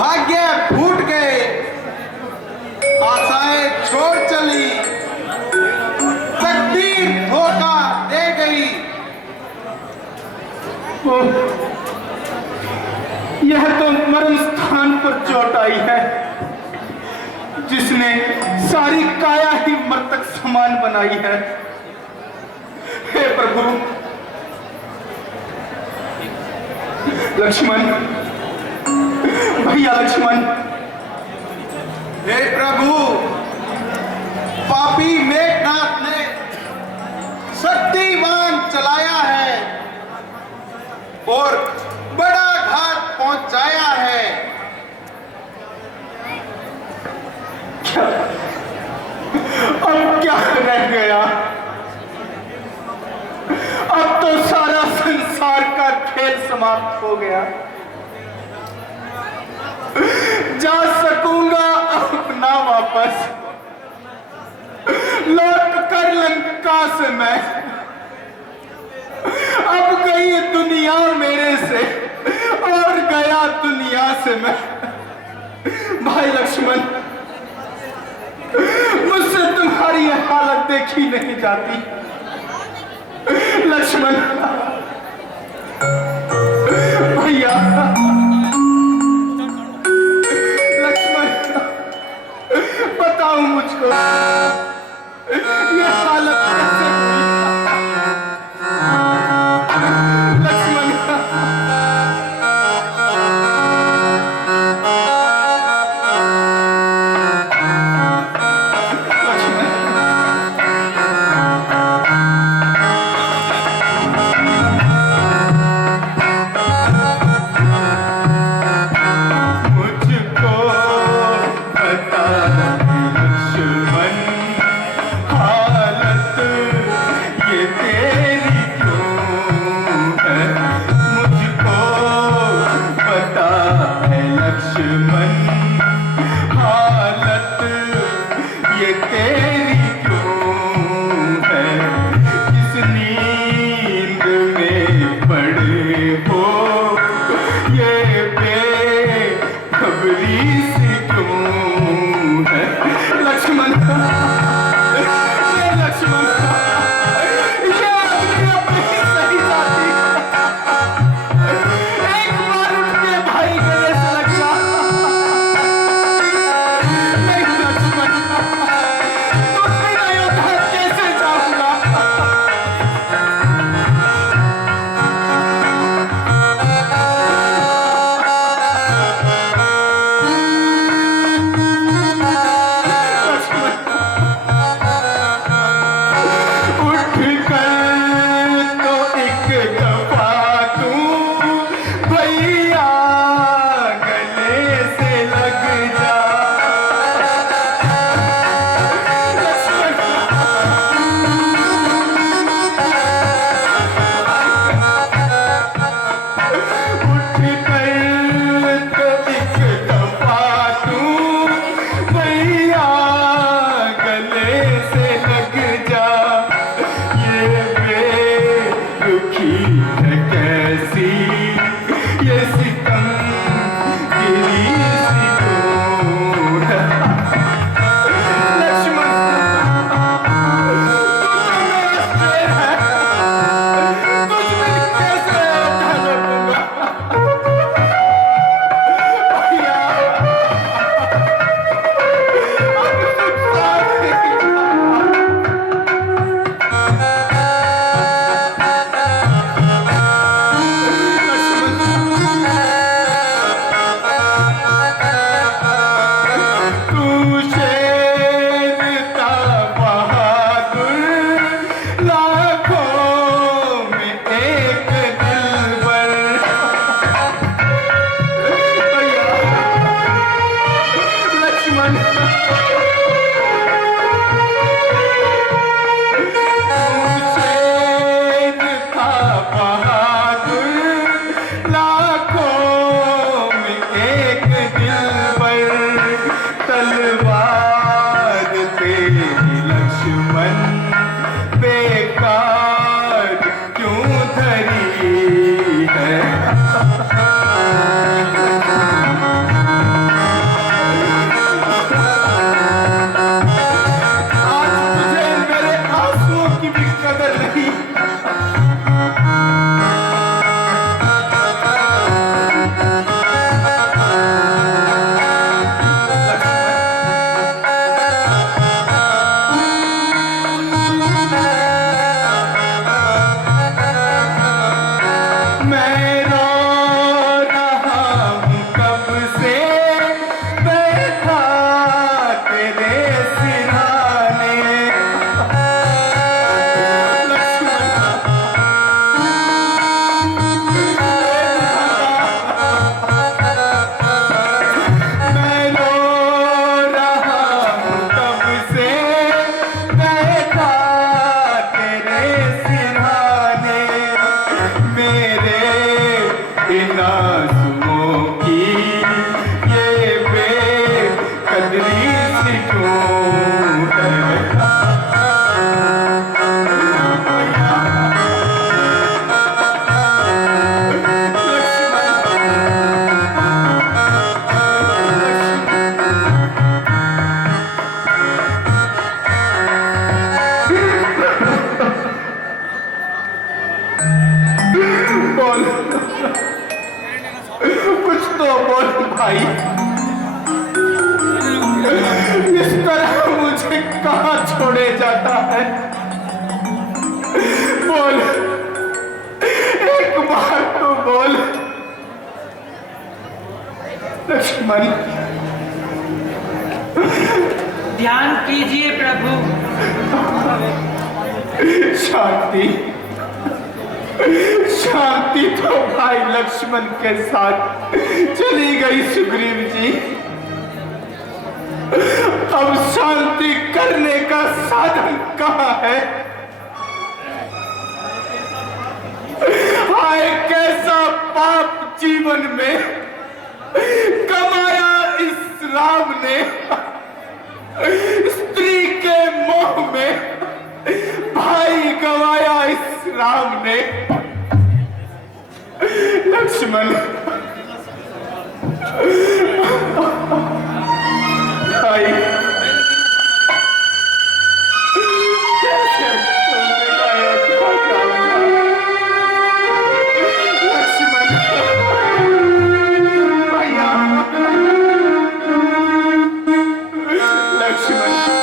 भाग्य फूट गए, आशाएं छोड़ चली, तकदीर धोखा दे गई। यह तो मर्म स्थान पर चोट आई है, जिसने सारी काया ही मृतक समान बनाई है। हे प्रभु, लक्ष्मण, भैया लक्ष्मण। हे प्रभु, पापी मेघनाथ ने शक्तिवान चलाया है और बड़ा घात पहुंचाया है। अब क्या रह गया? अब तो सारा संसार का खेल समाप्त हो गया। जा सकूंगा अपना वापस, लौट कर लंका से मैं। अब गई दुनिया मेरे से और गया दुनिया से मैं। भाई लक्ष्मण, मुझसे तुम्हारी यह हालत देखी नहीं जाती। लक्ष्मण, भैया लक्ष्मण, बताओ मुझको यह हालत कैसे हुई? लक्ष्मण, तो बोल भाई, इस तरह मुझे कहां छोड़े जाता है? बोल, एक बार तो बोल लक्ष्मण। ध्यान कीजिए प्रभु। शांति, शांति तो भाई लक्ष्मण के साथ चली गई सुग्रीव जी। अब शांति करने का साधन कहाँ है? हाय कैसा पाप जीवन में कमाया इस राम ने, स्त्री के मोह में भाई गवाया इस राम ने। लक्ष्मण भाई, कैसे तुमने गाया था? लक्ष्मण भैया, लक्ष्मण, लक्ष्मण।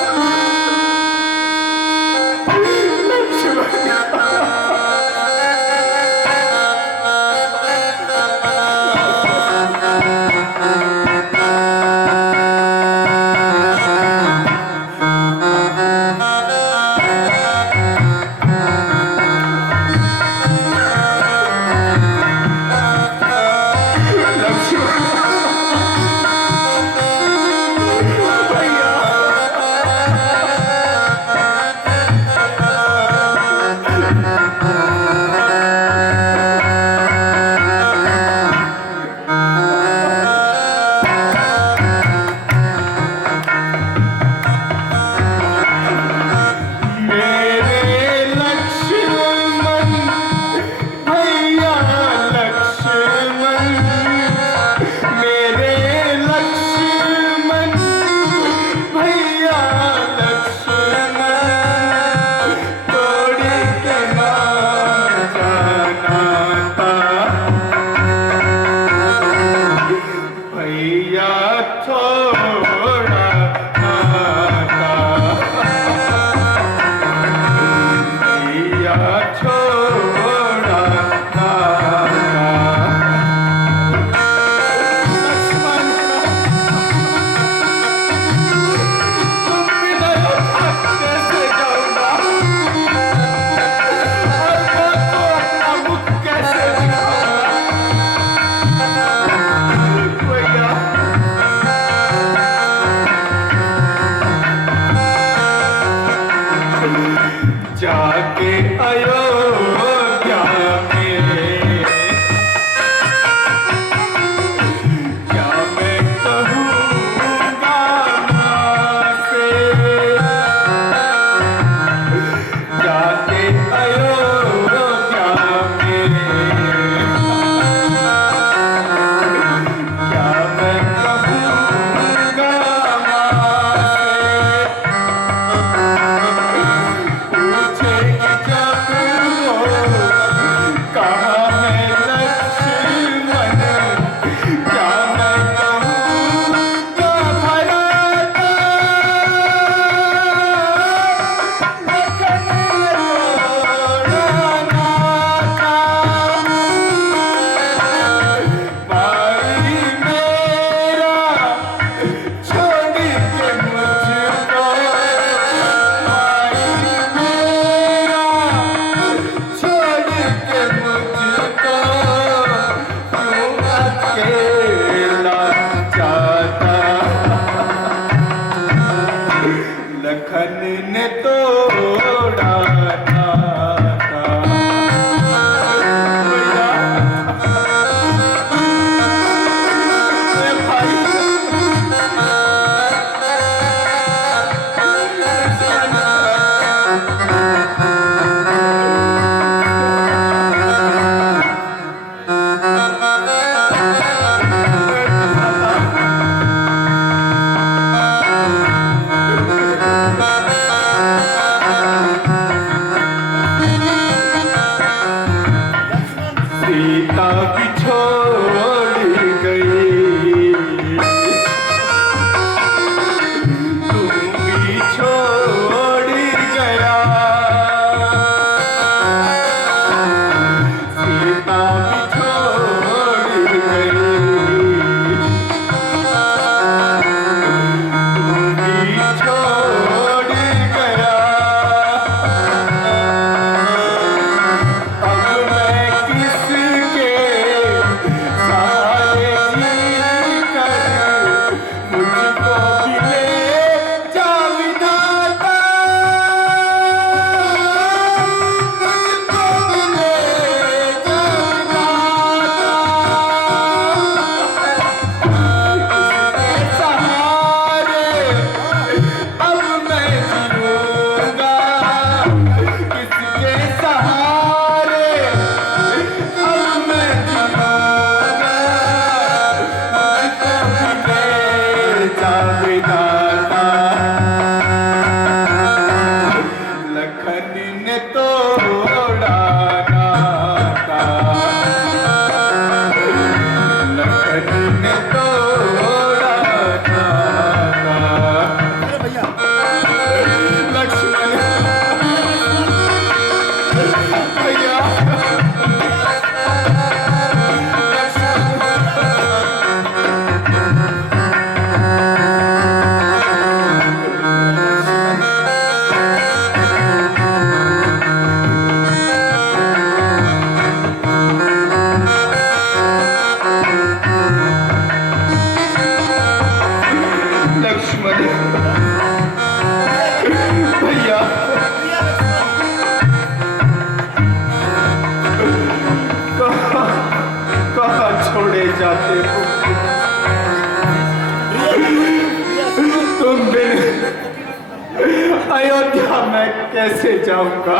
कैसे जाऊंगा?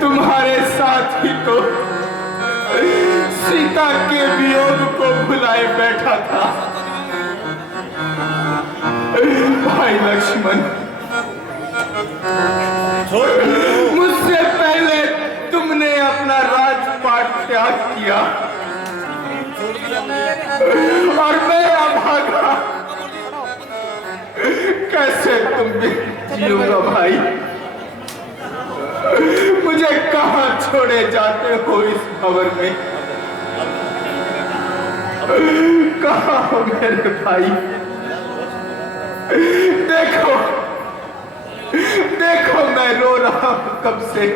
तुम्हारे साथ ही तो सीता के वियोग को भुलाए बैठा था। भाई लक्ष्मण, मुझसे पहले तुमने अपना राजपाट त्याग किया और मैं अभागा। कैसे तुम भी जिऊंगा भाई? मुझे कहां छोड़े जाते हो इस भंवर में? कहां हो मेरे भाई? देखो देखो, मैं रो रहा हूं कब से,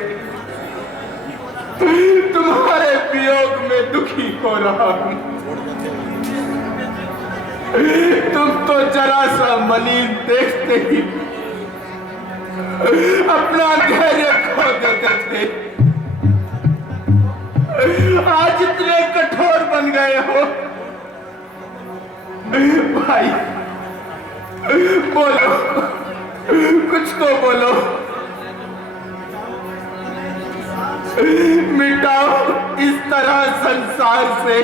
तुम्हारे वियोग में दुखी हो रहा हूं। तुम तो जरा सा मलिन देखते ही अपना धैर्य खो देते थे, आज इतने कठोर बन गए हो। भाई बोलो, कुछ तो बोलो, मिटाओ इस तरह संसार से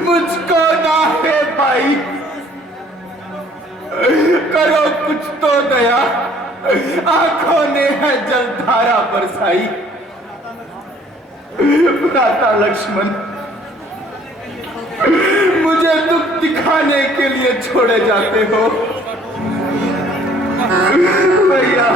मुझको ना है भाई। करो कुछ तो दया, आंखों ने है जलधारा बरसाई। भ्राता लक्ष्मण, मुझे दुख दिखाने के लिए छोड़े जाते हो भैया।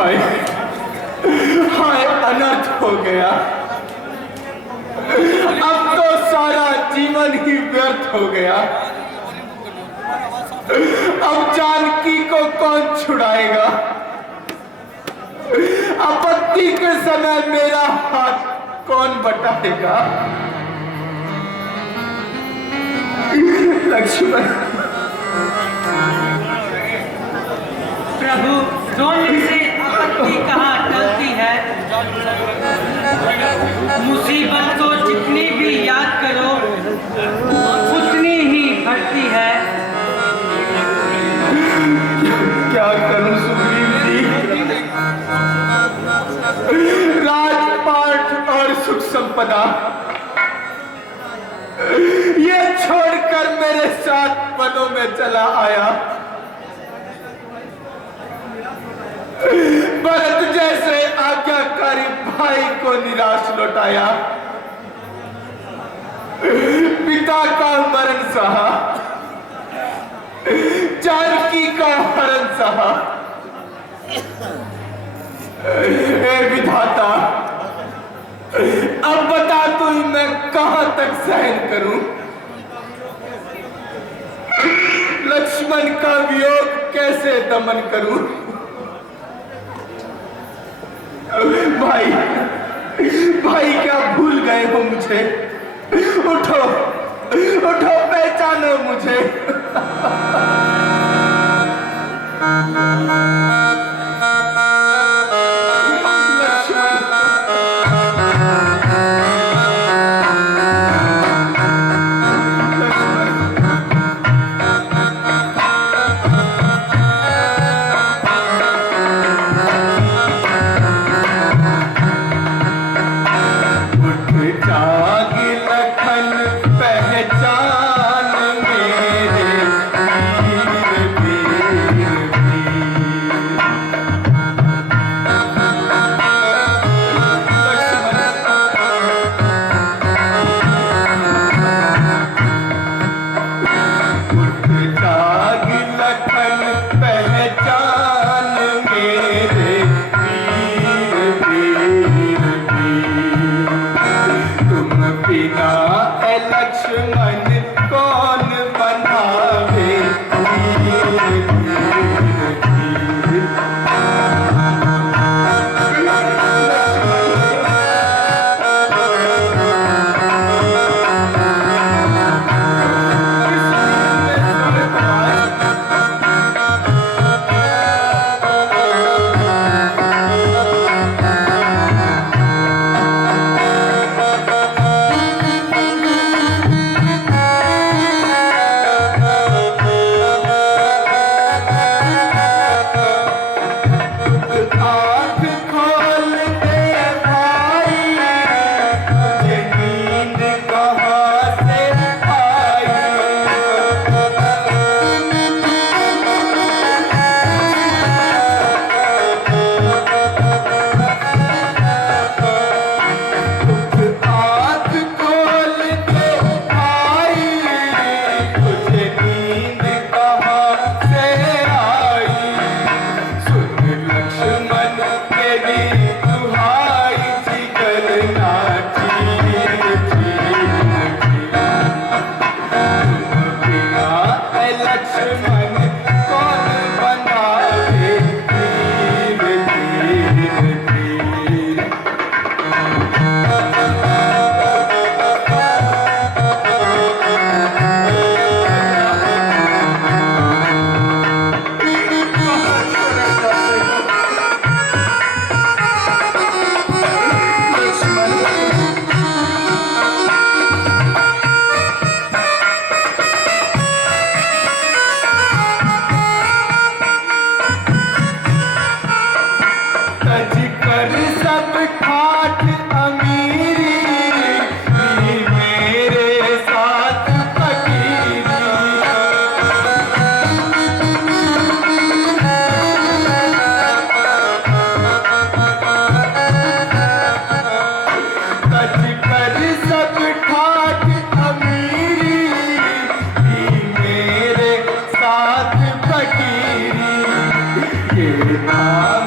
हाय हाय, अनर्थ हो गया। अब तो सारा जीवन ही व्यर्थ हो गया। अब जानकी को कौन छुड़ाएगा? आपत्ति के समय मेरा हाथ कौन बटाएगा? लक्ष्मण। प्रभु, रोने से आपत्ति कहाँ टलती है। मुसीबत को जितनी भी याद करो उतनी ही बढ़ती है। क्या करूं सुग्रीव जी? राजपाट और सुख संपदा ये छोड़कर मेरे साथ वनों में चला आया। भरत जैसे आज्ञाकारी भाई को निराश लौटाया। पिता का मरण सहा, जानकी का हरण सहा। हे विधाता, अब बता तू मैं कहां तक सहन करूं? लक्ष्मण का वियोग कैसे दमन करूं? भाई भाई, क्या भूल गए हो मुझे? उठो उठो, पहचानो मुझे।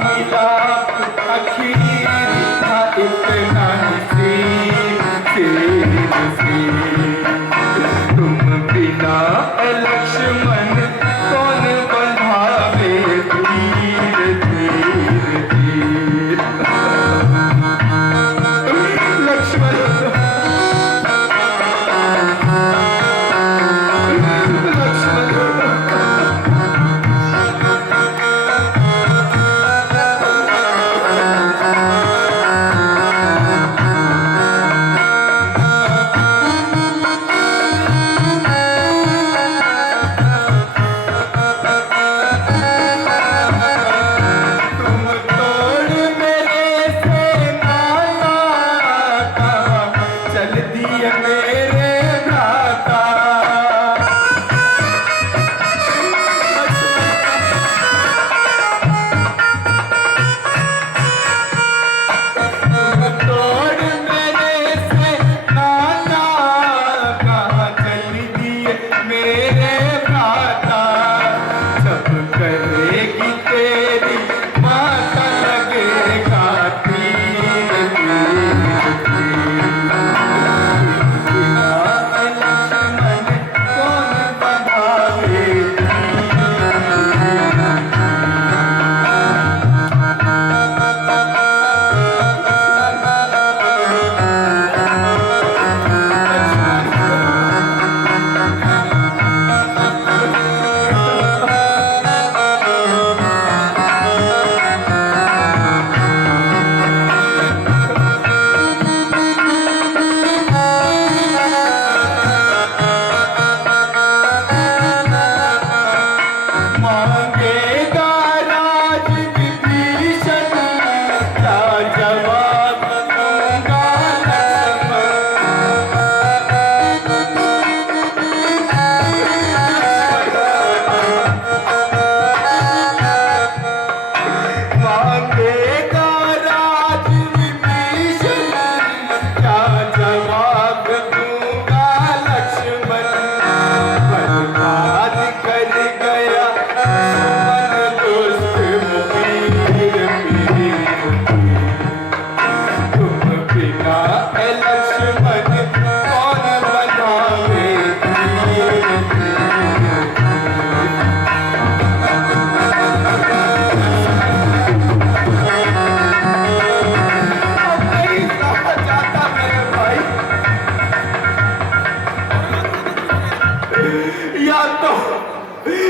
मिला आखिर था इतना नसीब तुम बिना लक्ष्मण कौन बंधावे धीरे धीरे धीरे लक्ष्मण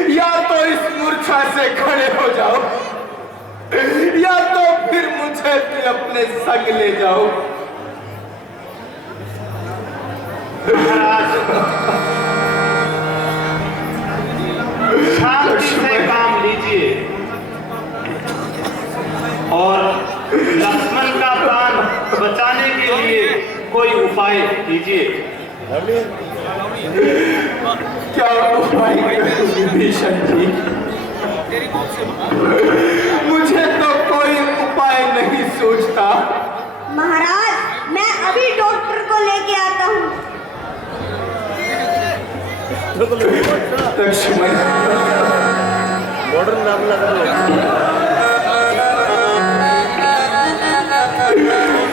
या तो इस मूर्छा से खड़े हो जाओ या तो फिर मुझे भी अपने संग ले जाओ। शांति से काम लीजिए और लक्ष्मण का प्राण बचाने के लिए कोई उपाय कीजिए। क्या उपाय विभीषण जी? मुझे तो कोई उपाय नहीं सोचता। महाराज मैं अभी डॉक्टर को लेके आता हूँ। लक्ष्मण मॉडर्न नाम लगा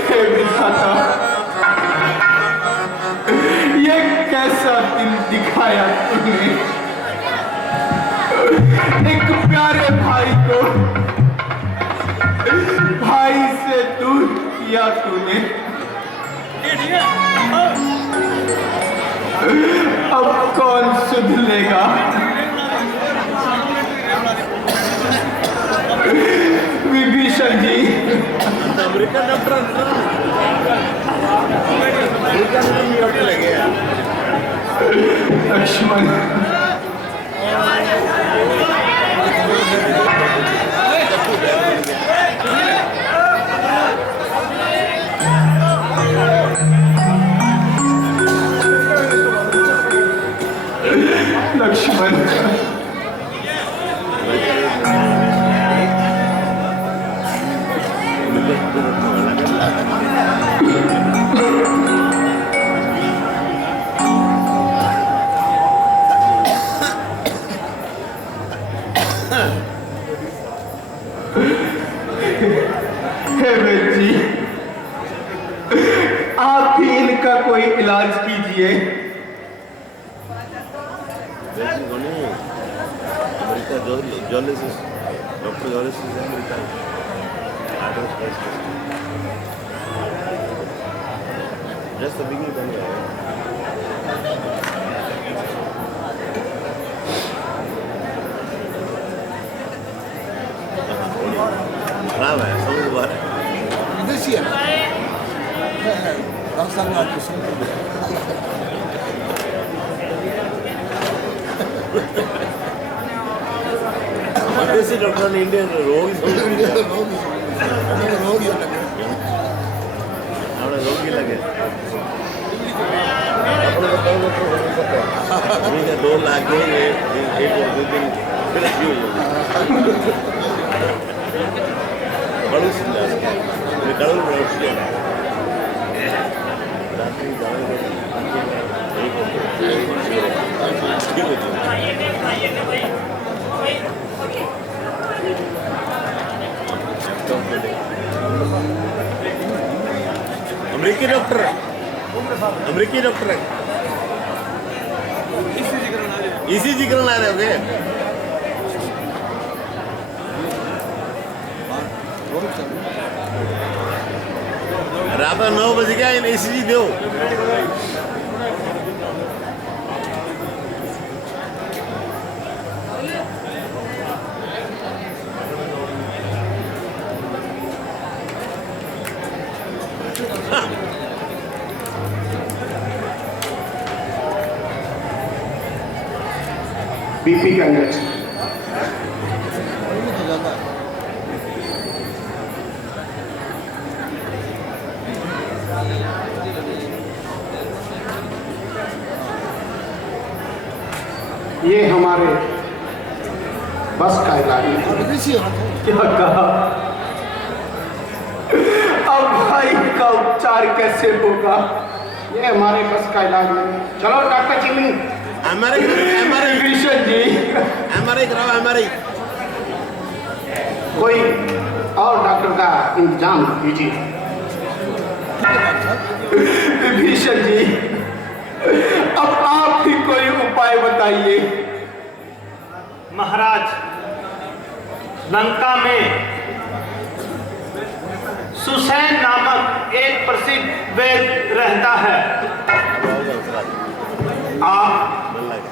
हे विधाता, ये कैसा दिन दिखाया तूने? एक प्यारे भाई को भाई से दूर किया तूने। अब कौन सुध लेगा? विभीषण जी लक्ष्मण कोई इलाज कीजिए। डॉक्टर जॉलिसिस है अमेरिका। Just the beginning बन गया है। खराब है, समझ बात है। विदेशी है राजस्थान में आके सुन विदेशी डॉक्टर ने इंडियन रोग रोगी लगे अपने 2 लाख के एक दिन फिर बड़ू सुंदर कड़ू बड़ू अमेरिकी डॉक्टर है ईसीजी करना रहे होगे। रात 9 बजे क्या ईसीजी दो। बीपी का इंजेक्शन। ये हमारे बस का इलाज है। विदेशी है क्या कहा? अब भाई का उपचार कैसे होगा? ये हमारे बस का इलाज है। चलो doctor chimney. Vibhishan ji, MRI कोई और डॉक्टर का इंतजाम कीजिए। विभीषण जी, अब आप ही कोई उपाय बताइए। महाराज, लंका में सुसैन नामक एक प्रसिद्ध वैद्य रहता है। आप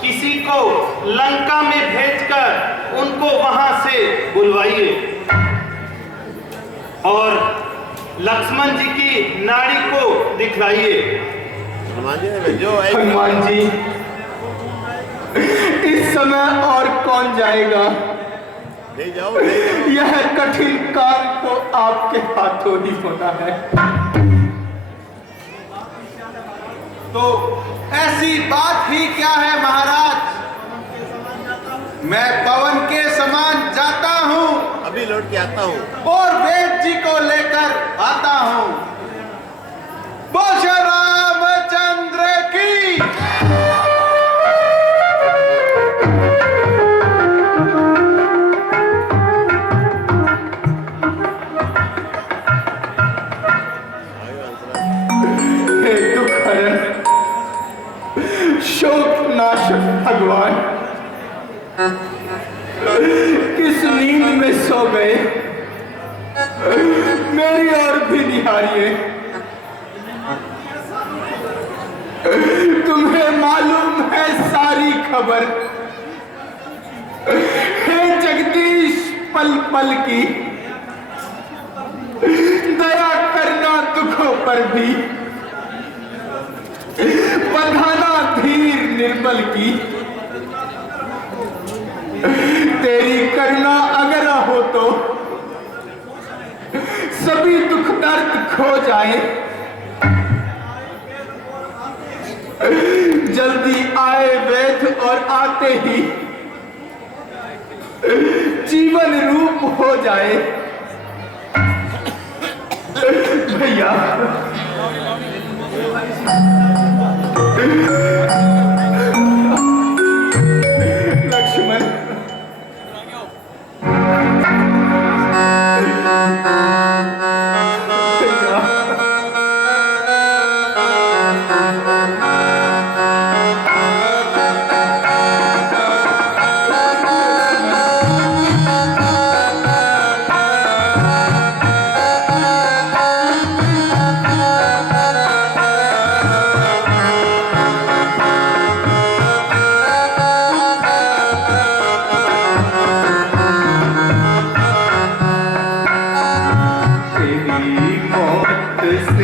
किसी को लंका में भेजकर उनको वहां से बुलवाइए और लक्ष्मण जी की नाड़ी को दिखलाइए। हनुमान जी, इस समय और कौन जाएगा? ले जाओ। यह कठिन काम तो आपके हाथों ही होना है। तो ऐसी बात ही क्या है महाराज, मैं पवन के समान जाता हूँ, अभी लौट के आता हूँ और वेद जी को लेकर आता हूँ। बोल श्री रामचंद्र की। हे दुख हरण, शोक नाशक भगवान, किस नींद में सो गए? मेरी ओर भी निहारिए। तुम्हें मालूम है सारी खबर। हे जगदीश पल पल की, दया करना दुखों पर भी, बंधाना धीर निर्बल की। तेरी करुणा अगर हो तो सभी दुख दर्द खो जाए। जल्दी आए वेद और आते ही जीवन रूप हो जाए। भैया, लक्ष्मण, भैया, देश